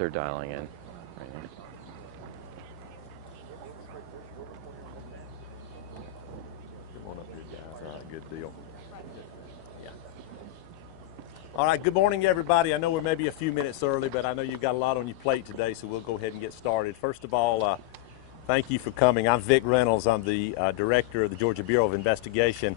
They're dialing in right now. Come on up here, guys. All right, good deal. Yeah. All right, good morning, everybody. I know we're maybe a few minutes early, but I know you've got a lot on your plate today, so we'll go ahead and get started. First of all, thank you for coming. I'm Vic Reynolds. I'm the director of the Georgia Bureau of Investigation.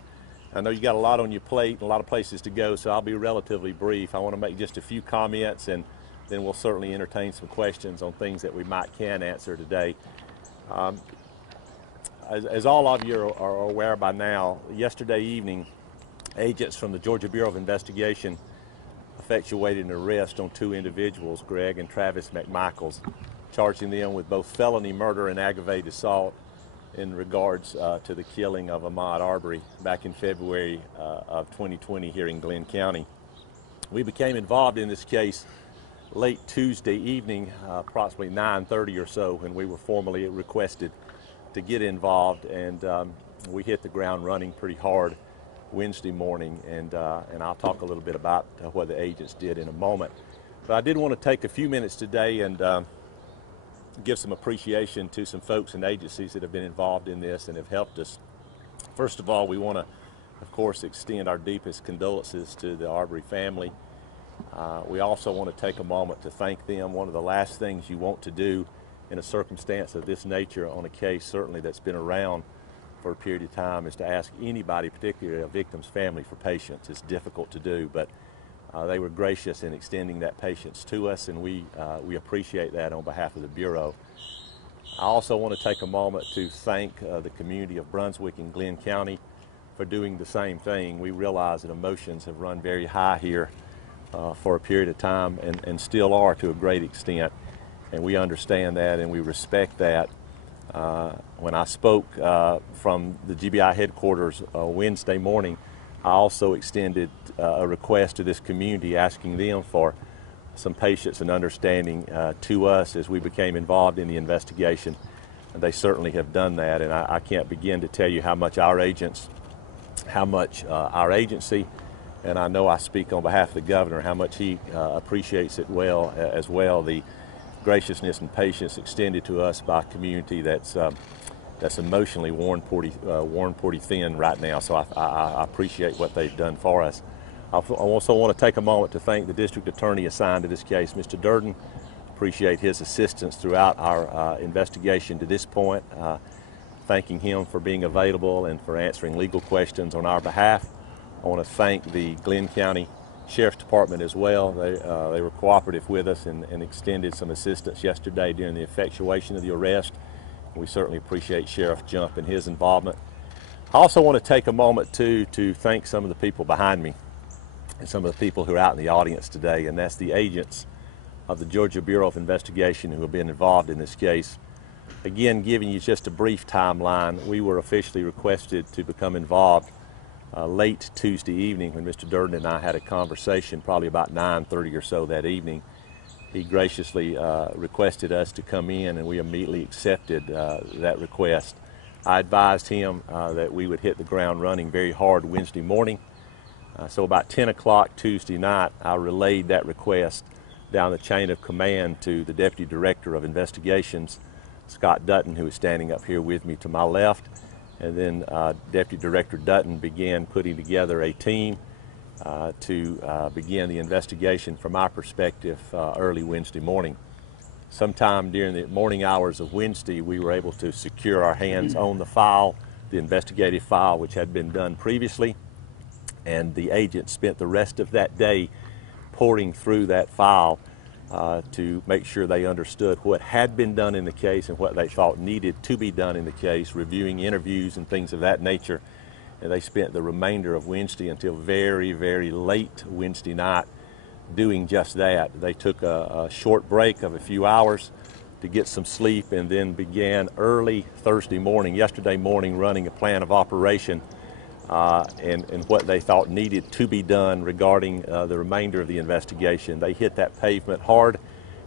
I know you got a lot on your plate and a lot of places to go, so I'll be relatively brief. I want to make just a few comments, and then we'll certainly entertain some questions on things that we can answer today. As all of you are aware by now, yesterday evening, agents from the Georgia Bureau of Investigation effectuated an arrest on two individuals, Greg and Travis McMichael, charging them with both felony murder and aggravated assault in regards to the killing of Ahmaud Arbery back in February of 2020 here in Glenn County. We became involved in this case late Tuesday evening, approximately 9:30 or so, when we were formally requested to get involved, and we hit the ground running pretty hard Wednesday morning, and I'll talk a little bit about what the agents did in a moment. But I did want to take a few minutes today and give some appreciation to some folks and agencies that have been involved in this and have helped us. First of all, we want to, of course, extend our deepest condolences to the Arbery family. We also want to take a moment to thank them. One of the last things you want to do in a circumstance of this nature on a case certainly that's been around for a period of time is to ask anybody, particularly a victim's family, for patience. It's difficult to do, but they were gracious in extending that patience to us, and we appreciate that on behalf of the Bureau. I also want to take a moment to thank the community of Brunswick and Glenn County for doing the same thing. We realize that emotions have run very high here for a period of time, and still are to a great extent, and we understand that and we respect that. When I spoke from the GBI headquarters Wednesday morning, I also extended a request to this community asking them for some patience and understanding to us as we became involved in the investigation. And they certainly have done that, and I can't begin to tell you how much our agents, how much our agency, and I know I speak on behalf of the governor, how much he appreciates it as well, the graciousness and patience extended to us by a community that's emotionally worn pretty thin right now. So I appreciate what they've done for us. I also want to take a moment to thank the district attorney assigned to this case, Mr. Didnt. Appreciate his assistance throughout our investigation to this point. Thanking him for being available and for answering legal questions on our behalf. I want to thank the Glenn County Sheriff's Department as well. They were cooperative with us and extended some assistance yesterday during the effectuation of the arrest. We certainly appreciate Sheriff Jump and his involvement. I also want to take a moment to thank some of the people behind me and some of the people who are out in the audience today, and that's the agents of the Georgia Bureau of Investigation who have been involved in this case. Again, giving you just a brief timeline, we were officially requested to become involved late Tuesday evening when Mr. Didnt and I had a conversation, probably about 9:30 or so that evening. He graciously requested us to come in, and we immediately accepted that request. I advised him that we would hit the ground running very hard Wednesday morning. So about 10 o'clock Tuesday night, I relayed that request down the chain of command to the Deputy Director of Investigations, Scott Dutton, who is standing up here with me to my left. And then Deputy Director Dutton began putting together a team to begin the investigation from our perspective early Wednesday morning. Sometime during the morning hours of Wednesday, we were able to secure our hands on the file, the investigative file, which had been done previously, and the agents spent the rest of that day pouring through that file to make sure they understood what had been done in the case and what they thought needed to be done in the case, reviewing interviews and things of that nature. And they spent the remainder of Wednesday until very, very late Wednesday night doing just that. They took a short break of a few hours to get some sleep and then began early Thursday morning, yesterday morning, running a plan of operation and what they thought needed to be done regarding the remainder of the investigation. They hit that pavement hard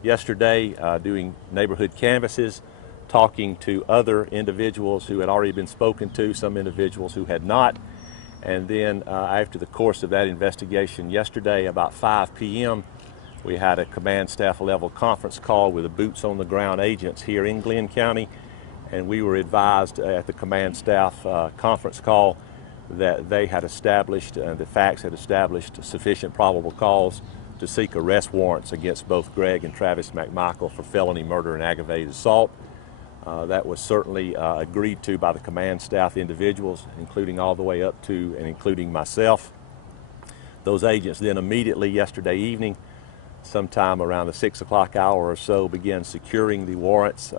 yesterday, doing neighborhood canvasses, talking to other individuals who had already been spoken to, some individuals who had not. And then after the course of that investigation yesterday, about 5 p.m., We had a command staff level conference call with the boots on the ground agents here in Glenn County, and we were advised at the command staff conference call that they had established, the facts had established sufficient probable cause to seek arrest warrants against both Greg and Travis McMichael for felony murder and aggravated assault. That was certainly agreed to by the command staff individuals, including all the way up to and including myself. Those agents then immediately yesterday evening, sometime around the 6 o'clock hour or so, began securing the warrants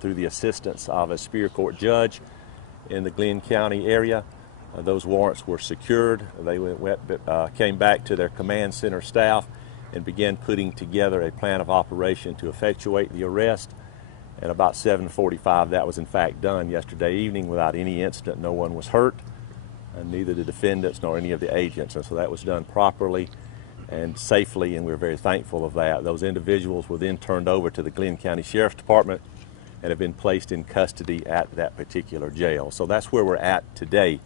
through the assistance of a Superior Court judge in the Glenn County area. Those warrants were secured. They came back to their command center staff and began putting together a plan of operation to effectuate the arrest. At about 7:45, that was in fact done yesterday evening without any incident. No one was hurt, and neither the defendants nor any of the agents. And so that was done properly and safely, and we're very thankful of that. Those individuals were then turned over to the Glenn County Sheriff's Department and have been placed in custody at that particular jail. So that's where we're at today.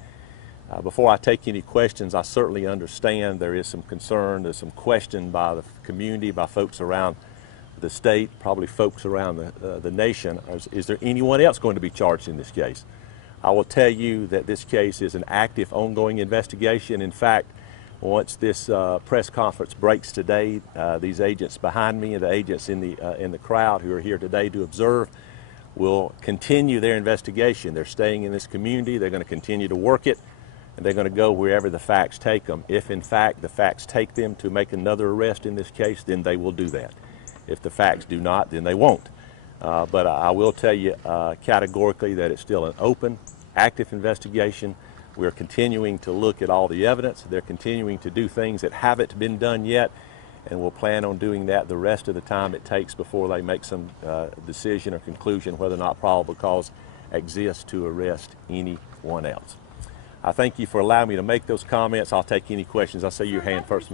Before I take any questions, I certainly understand there is some concern, there's some question by the community, by folks around the state, probably folks around the nation. Is there anyone else going to be charged in this case? I will tell you that this case is an active, ongoing investigation. In fact, once this press conference breaks today, these agents behind me and the agents in the crowd who are here today to observe will continue their investigation. They're staying in this community. They're going to continue to work it, and they're going to go wherever the facts take them. If, in fact, the facts take them to make another arrest in this case, then they will do that. If the facts do not, then they won't. But I will tell you categorically that it's still an open, active investigation. We're continuing to look at all the evidence. They're continuing to do things that haven't been done yet, and we'll plan on doing that the rest of the time it takes before they make some decision or conclusion whether or not probable cause exists to arrest anyone else. I thank you for allowing me to make those comments. I'll take any questions. I'll say your hand first.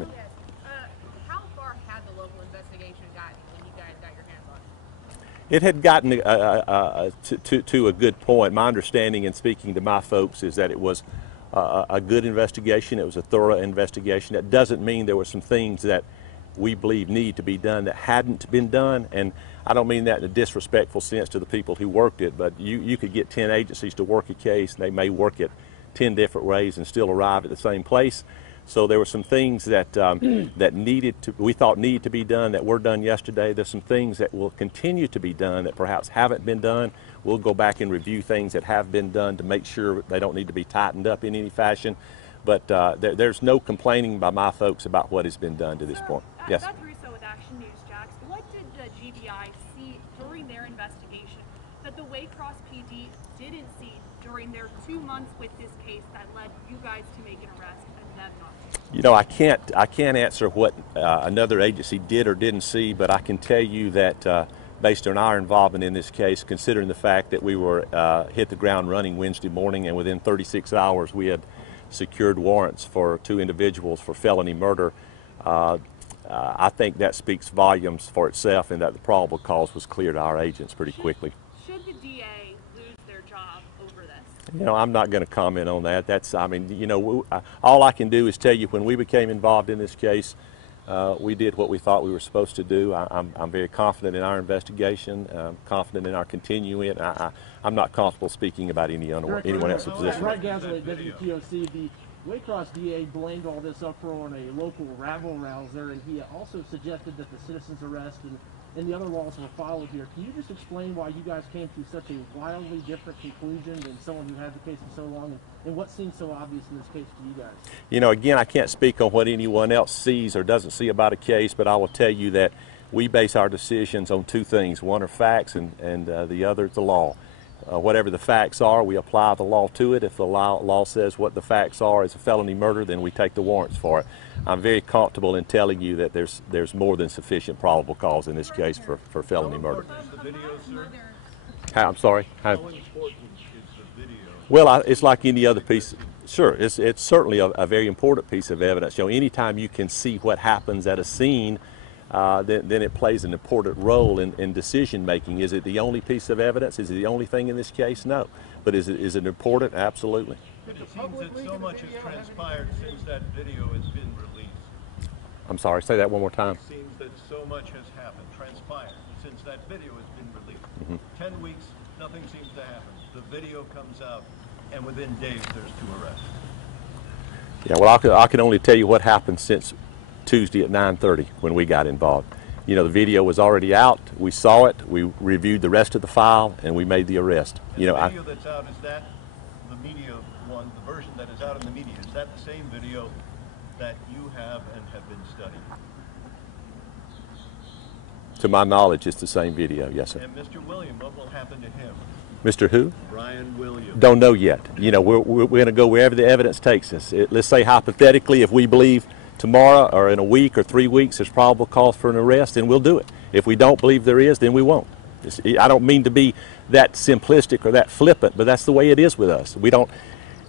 How far had the local investigation gotten when you guys got your hands on it? It had gotten to a good point. My understanding in speaking to my folks is that it was a good investigation. It was a thorough investigation. That doesn't mean there were some things that we believe need to be done that hadn't been done. And I don't mean that in a disrespectful sense to the people who worked it, but you could get 10 agencies to work a case, and they may work it 10 different ways and still arrive at the same place. So there were some things that we thought needed to be done that were done yesterday. There's some things that will continue to be done that perhaps haven't been done. We'll go back and review things that have been done to make sure they don't need to be tightened up in any fashion. But there's no complaining by my folks about what has been done to this point. Yes. Beth Russo with Action News, Jax. What did the GBI see during their investigation that the Waycross PD didn't see during their 2 months with this case that led you guys to make an arrest and them not? You know, I can't answer what another agency did or didn't see, but I can tell you that based on our involvement in this case, considering the fact that we were hit the ground running Wednesday morning, and within 36 hours we had secured warrants for 2 individuals for felony murder, I think that speaks volumes for itself, and that the probable cause was clear to our agents pretty quickly. Should the DA lose their job over this? You know, I'm not going to comment on that. I mean, you know, all I can do is tell you when we became involved in this case, we did what we thought we were supposed to do. I'm very confident in our investigation, confident in our continuing it. I'm not comfortable speaking about anyone else's position. Right, Gaslight, WTOC, the Waycross DA blamed all this up on a local rabble-rouser, and he also suggested that the citizen's arrest and the other laws were followed here. Can you just explain why you guys came to such a wildly different conclusion than someone who had the case for so long, and what seems so obvious in this case to you guys? You know, again, I can't speak on what anyone else sees or doesn't see about a case, but I will tell you that we base our decisions on 2 things. One are facts, and the other is the law. Whatever the facts are, we apply the law to it. If the law says what the facts are is a felony murder, then we take the warrants for it. I'm very comfortable in telling you that there's more than sufficient probable cause in this case for felony murder. How important is the video, sir? I'm sorry? How important is the video? Well, it's like any other piece. Sure, it's certainly a very important piece of evidence. You know, anytime you can see what happens at a scene, then it plays an important role in decision making. Is it the only piece of evidence? Is it the only thing in this case? No. But is it important? Absolutely. It seems that so much has transpired since that video has been released. I'm sorry, say that one more time. It seems that so much has happened, transpired, since that video has been released. 10 weeks, nothing seems to happen. The video comes out, and within days there's 2 arrests. Yeah, well, I can only tell you what happened since Tuesday at 9:30 when we got involved. You know, the video was already out. We saw it. We reviewed the rest of the file, and we made the arrest. And the video that's out, is that the media one, the version that is out in the media, is that the same video that you have and have been studying? To my knowledge, it's the same video, yes, sir. And Mr. William, what will happen to him? Mr. Who? Brian Williams. Don't know yet. You know, we're going to go wherever the evidence takes us. Let's say hypothetically, if we believe tomorrow or in a week or 3 weeks there's probable cause for an arrest, then we'll do it. If we don't believe there is, then we won't. I don't mean to be that simplistic or that flippant, but that's the way it is with us. We don't,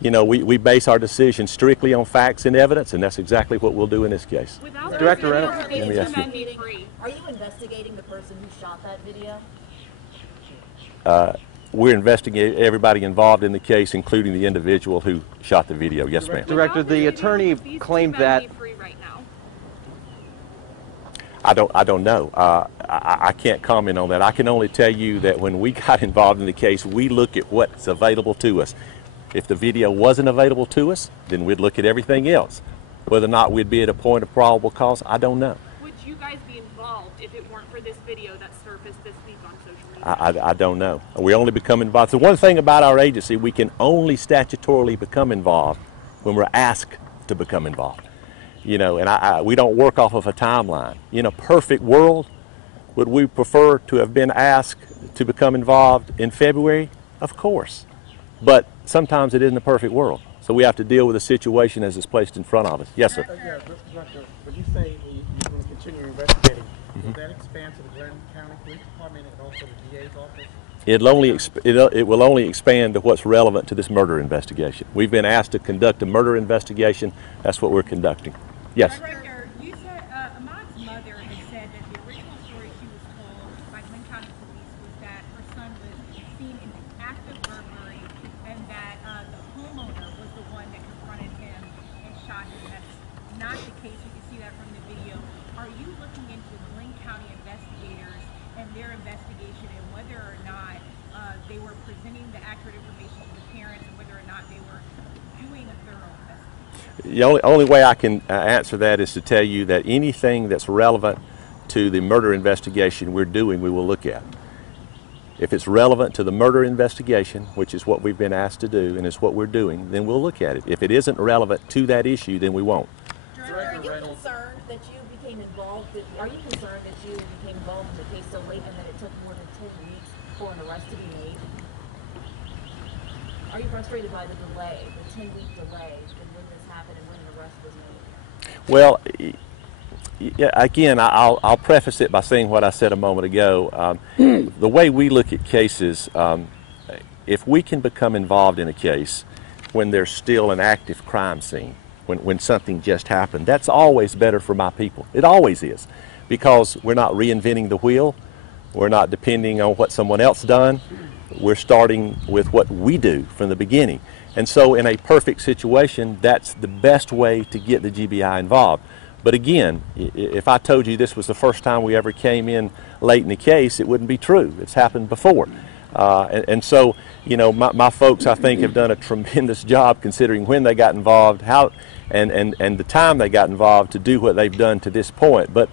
you know, we base our decisions strictly on facts and evidence, and that's exactly what we'll do in this case. Without Director the Reynolds, video, let me ask you. men be free. Are you investigating the person who shot that video? We're investigating everybody involved in the case, including the individual who shot the video. Yes, ma'am. Director, Without the video, attorney these claimed 2 men that. be free right now. I don't know. I can't comment on that. I can only tell you that when we got involved in the case, we look at what's available to us. If the video wasn't available to us, then we'd look at everything else. Whether or not we'd be at a point of probable cause, I don't know. Would you guys be involved if it weren't for this video that surfaced this week on social media? I don't know. We only become involved. The one thing about our agency, we can only statutorily become involved when we're asked to become involved. You know, and we don't work off of a timeline. In a perfect world, would we prefer to have been asked to become involved in February? Of course. But sometimes it isn't a perfect world. So we have to deal with the situation as it's placed in front of us. Yes, sir. Yeah, Director, when you say you're going to continue investigating, will that expand to the Glenn County Police Department and also the DA's office? It will only expand to what's relevant to this murder investigation. We've been asked to conduct a murder investigation. That's what we're conducting. Yes. Director, you said Ahmaud's mother had said that the original story she was told by Glenn County Police was that her son was seen in an act of burglary and that the homeowner was the one that confronted him and shot him. That's not the case. You can see that from the video. Are you looking into Glenn County investigators and their investigation and whether or not they were presenting the accurate information to the parents and whether or not they were doing a thorough investigation? The only way I can answer that is to tell you that anything that's relevant to the murder investigation we're doing, we will look at. If it's relevant to the murder investigation, which is what we've been asked to do and is what we're doing, then we'll look at it. If it isn't relevant to that issue, then we won't. Are you concerned that you became involved? Are you concerned that you became involved in the case so late and that it took more than 10 weeks for an arrest to be made? Are you frustrated by the delay, the 10-week delay, in when this happened and when an arrest was made? Well, again, I'll preface it by saying what I said a moment ago. The way we look at cases, if we can become involved in a case when there's still an active crime scene, when something just happened, that's always better for my people. It always is, because we're not reinventing the wheel. We're not depending on what someone else done. We're starting with what we do from the beginning. And so in a perfect situation, that's the best way to get the GBI involved. But again, if I told you this was the first time we ever came in late in the case, it wouldn't be true. It's happened before. And so, you know, my folks, I think, have done a tremendous job considering when they got involved, how, and the time they got involved to do what they've done to this point. But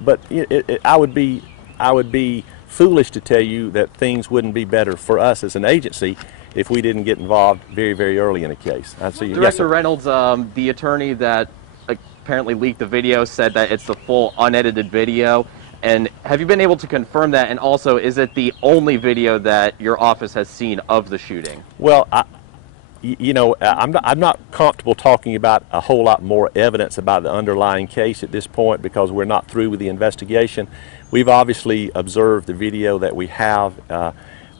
I would be foolish to tell you that things wouldn't be better for us as an agency if we didn't get involved very, very early in a case. Director Reynolds, the attorney that apparently leaked the video said that it's the full unedited video. And have you been able to confirm that? And also, is it the only video that your office has seen of the shooting? Well, I'm not comfortable talking about a whole lot more evidence about the underlying case at this point because we're not through with the investigation. We've obviously observed the video that we have.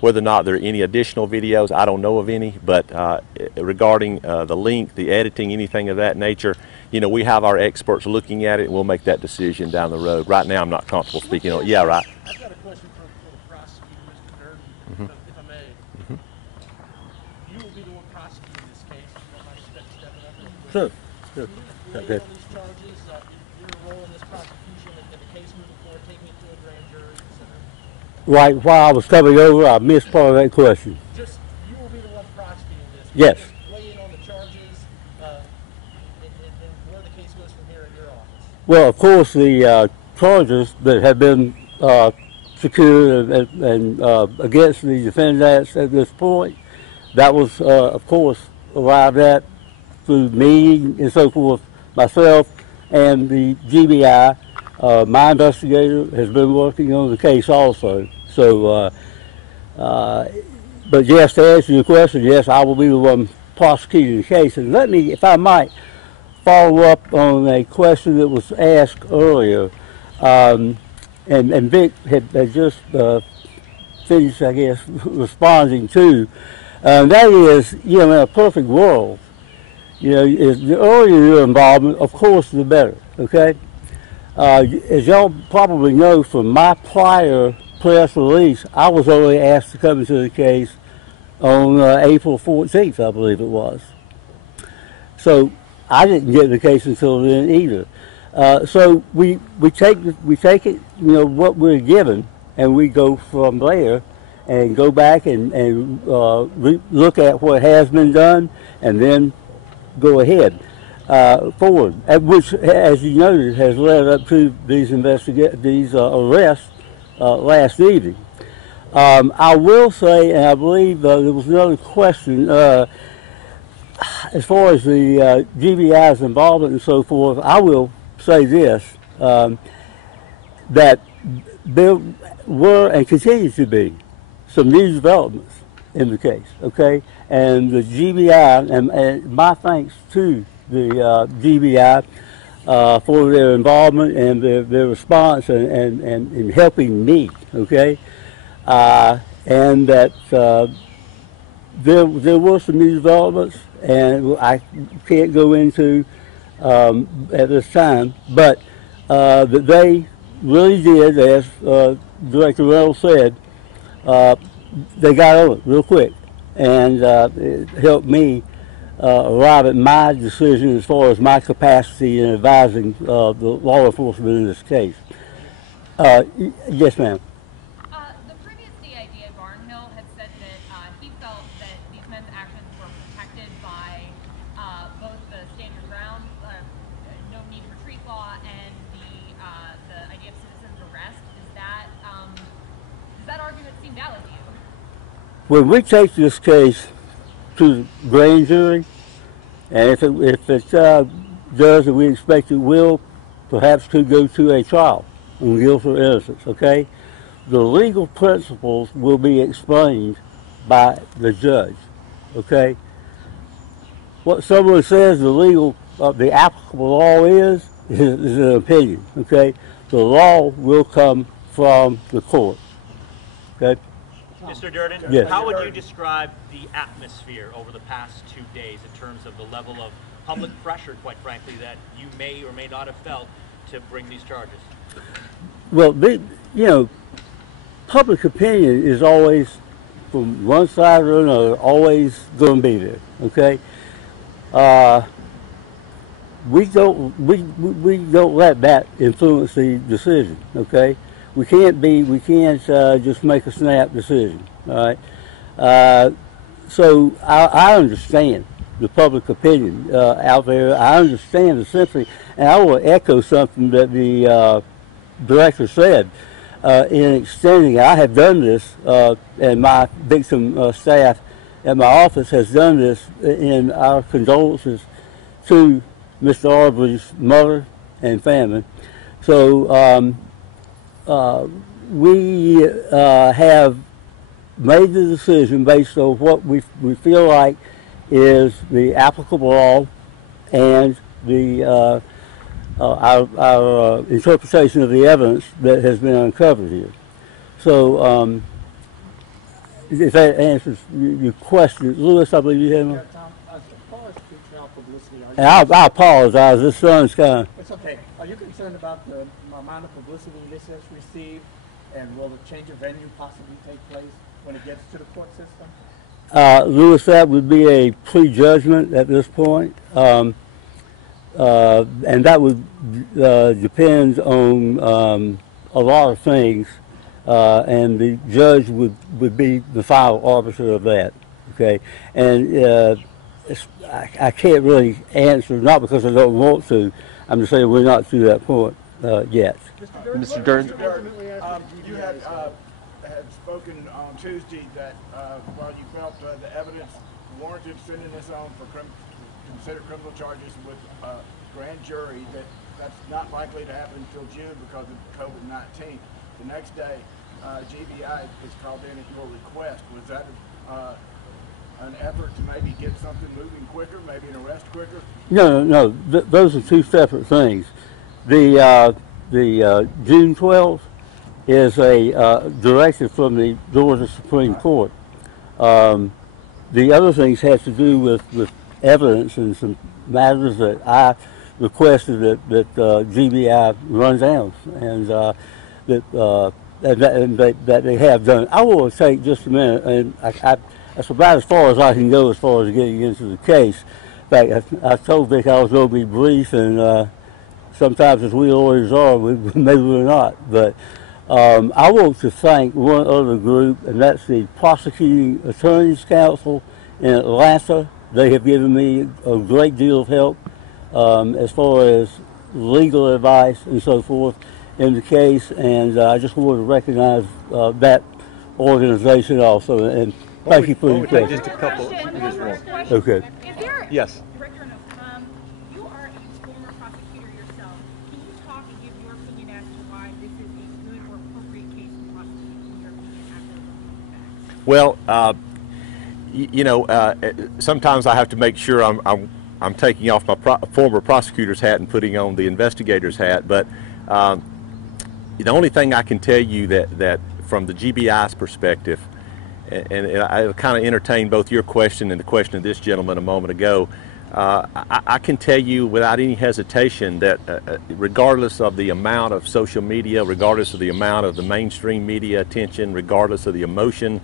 Whether or not there are any additional videos, I don't know of any, but regarding the link, the editing, anything of that nature, you know, we have our experts looking at it and we'll make that decision down the road. Right now, I'm not comfortable speaking on it. Yeah, right. I've got a question for the prosecutor, Mr. Durden, if I may. You will be the one prosecuting this case. You don't mind stepping up? Sure. Can you weigh in on these charges? your role in this prosecution and the case moving forward, taking it to a grand jury, etc.? Right, while I was coming over, I missed part of that question. Just, you will be the one prosecuting this. Yes. Weigh in on the charges and where the case goes from here in your office. Well, of course, the charges that have been secured and against the defendants at this point, that was, of course, arrived at through me and so forth, myself and the GBI. My investigator has been working on the case also. So, but yes, to answer your question, yes, I will be the one prosecuting the case. And let me, if I might, follow up on a question that was asked earlier. And Vic had just finished, I guess, responding to. That is, you know, in a perfect world, you know, the earlier your involvement, of course, the better, okay? As y'all probably know from my prior press release, I was only asked to come into the case on April 14th, I believe it was. So I didn't get the case until then either. So we take it, you know, what we're given, and we go from there and go back and look at what has been done, and then go ahead forward. Which, as you noted, has led up to these arrests last evening. I will say, and I believe there was another question. As far as the GBI's involvement and so forth, I will say this, that there were and continue to be some new developments in the case, okay? And the GBI, and my thanks to the GBI for their involvement and their response and helping me, okay? And that there were some new developments, and I can't go into at this time, but that they really did, as Director Reynolds said, they got on it real quick, and it helped me arrive at my decision as far as my capacity in advising the law enforcement in this case. Yes, ma'am. The previous DA, Barnhill, had said that he felt that these men's actions were protected by both the stand your ground, no need for retreat law, and the idea of citizen's arrest. Does that argument seem valid to you? When we take this case to the grand jury, and if it does, and we expect it will, perhaps could go to a trial on guilt or innocence, okay? The legal principles will be explained by the judge, okay? What someone says the applicable law is an opinion, okay? The law will come from the court, okay? Mr. Durden, yes. How would you describe the atmosphere over the past 2 days in terms of the level of public pressure, quite frankly, that you may or may not have felt to bring these charges? Well, you know, public opinion is always, from one side or another, always going to be there, okay? We don't let that influence the decision, okay? We can't just make a snap decision, all right? So I understand the public opinion out there. I understand the sympathy, and I will echo something that the director said in extending. I have done this, and my victim staff at my office has done this in our condolences to Mr. Arbery's mother and family. So we have made the decision based on what we feel like is the applicable law and the our interpretation of the evidence that has been uncovered here. So if that answers your question, Lewis, I believe you had one. Yeah, Tom, as far as pretrial publicity, And I apologize. This sun's kind of. It's okay. Are you concerned about the amount of publicity this has received, and will the change of venue possibly take place when it gets to the court system? Lewis, that would be a prejudgment at this point. and that would depend on a lot of things, and the judge would be the final arbiter of that. Okay, and I can't really answer, not because I don't want to. I'm just saying we're not through that point yet. Mr. Dern. You had spoken on Tuesday that while you felt the evidence warranted sending this on for consider criminal charges with a grand jury, that's not likely to happen until June because of COVID-19. The next day, GBI is called in at your request. Was that an effort to maybe get something moving quicker, maybe an arrest quicker? No. Those are two separate things. The June 12th is a directive from the Georgia Supreme Court. The other things has to do with evidence and some matters that I requested that GBI run down, and that they have done. I will take just a minute, and that's about as far as I can go as far as getting into the case. In fact, I told Vic I was going to be brief, and sometimes as we lawyers are, maybe we're not. But I want to thank one other group, and that's the Prosecuting Attorneys Council in Atlanta. They have given me a great deal of help as far as legal advice and so forth in the case, and I just want to recognize that organization also. And thank you for your question. Just a couple. Okay. Yes. Director, you are a former prosecutor yourself. Can you talk and give your opinion as to why this is a good or appropriate case to prosecute, in your opinion, after the facts? Well, sometimes I have to make sure I'm taking off my former prosecutor's hat and putting on the investigator's hat. But the only thing I can tell you that from the GBI's perspective, and I kind of entertained both your question and the question of this gentleman a moment ago, I can tell you without any hesitation that regardless of the amount of social media, regardless of the amount of the mainstream media attention, regardless of the emotion,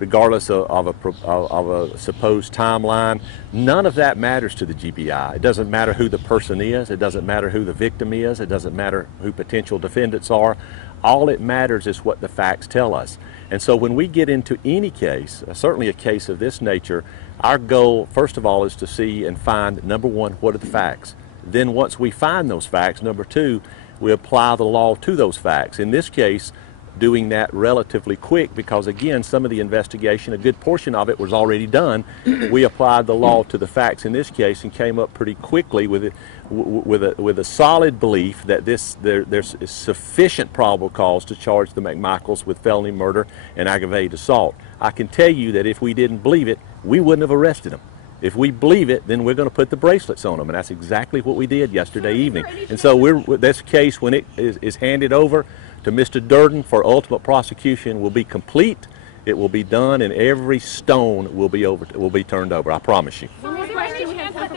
regardless of a supposed timeline, none of that matters to the GBI. It doesn't matter who the person is. It doesn't matter who the victim is. It doesn't matter who potential defendants are. All it matters is what the facts tell us. And so when we get into any case, certainly a case of this nature, our goal, first of all, is to see and find, number one, what are the facts? Then once we find those facts, number two, we apply the law to those facts. In this case, doing that relatively quick because, again, some of the investigation, a good portion of it was already done. We applied the law to the facts in this case and came up pretty quickly with a solid belief that there's sufficient probable cause to charge the McMichaels with felony murder and aggravated assault. I can tell you that if we didn't believe it, we wouldn't have arrested them. If we believe it, then we're going to put the bracelets on them, and that's exactly what we did yesterday evening. And so this case, when it is handed over to Mr. Durden for ultimate prosecution, will be complete. It will be done, and every stone will be turned over. I promise you. One more question.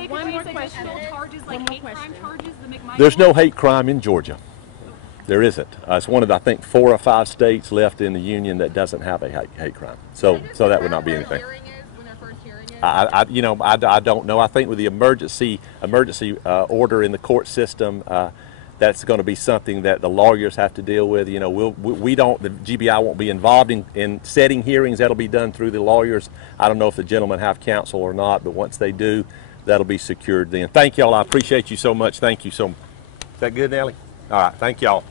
One more question. Charges like hate crime charges. There's no hate crime in Georgia. There isn't. It's one of the, I think, 4 or 5 states left in the union that doesn't have a hate crime. So that would not be anything. I don't know. I think with the emergency order in the court system, that's going to be something that the lawyers have to deal with. You know, the GBI won't be involved in setting hearings. That'll be done through the lawyers. I don't know if the gentlemen have counsel or not, but once they do, that'll be secured then. Thank y'all. I appreciate you so much. Thank you so much. Is that good, Nellie? All right. Thank y'all.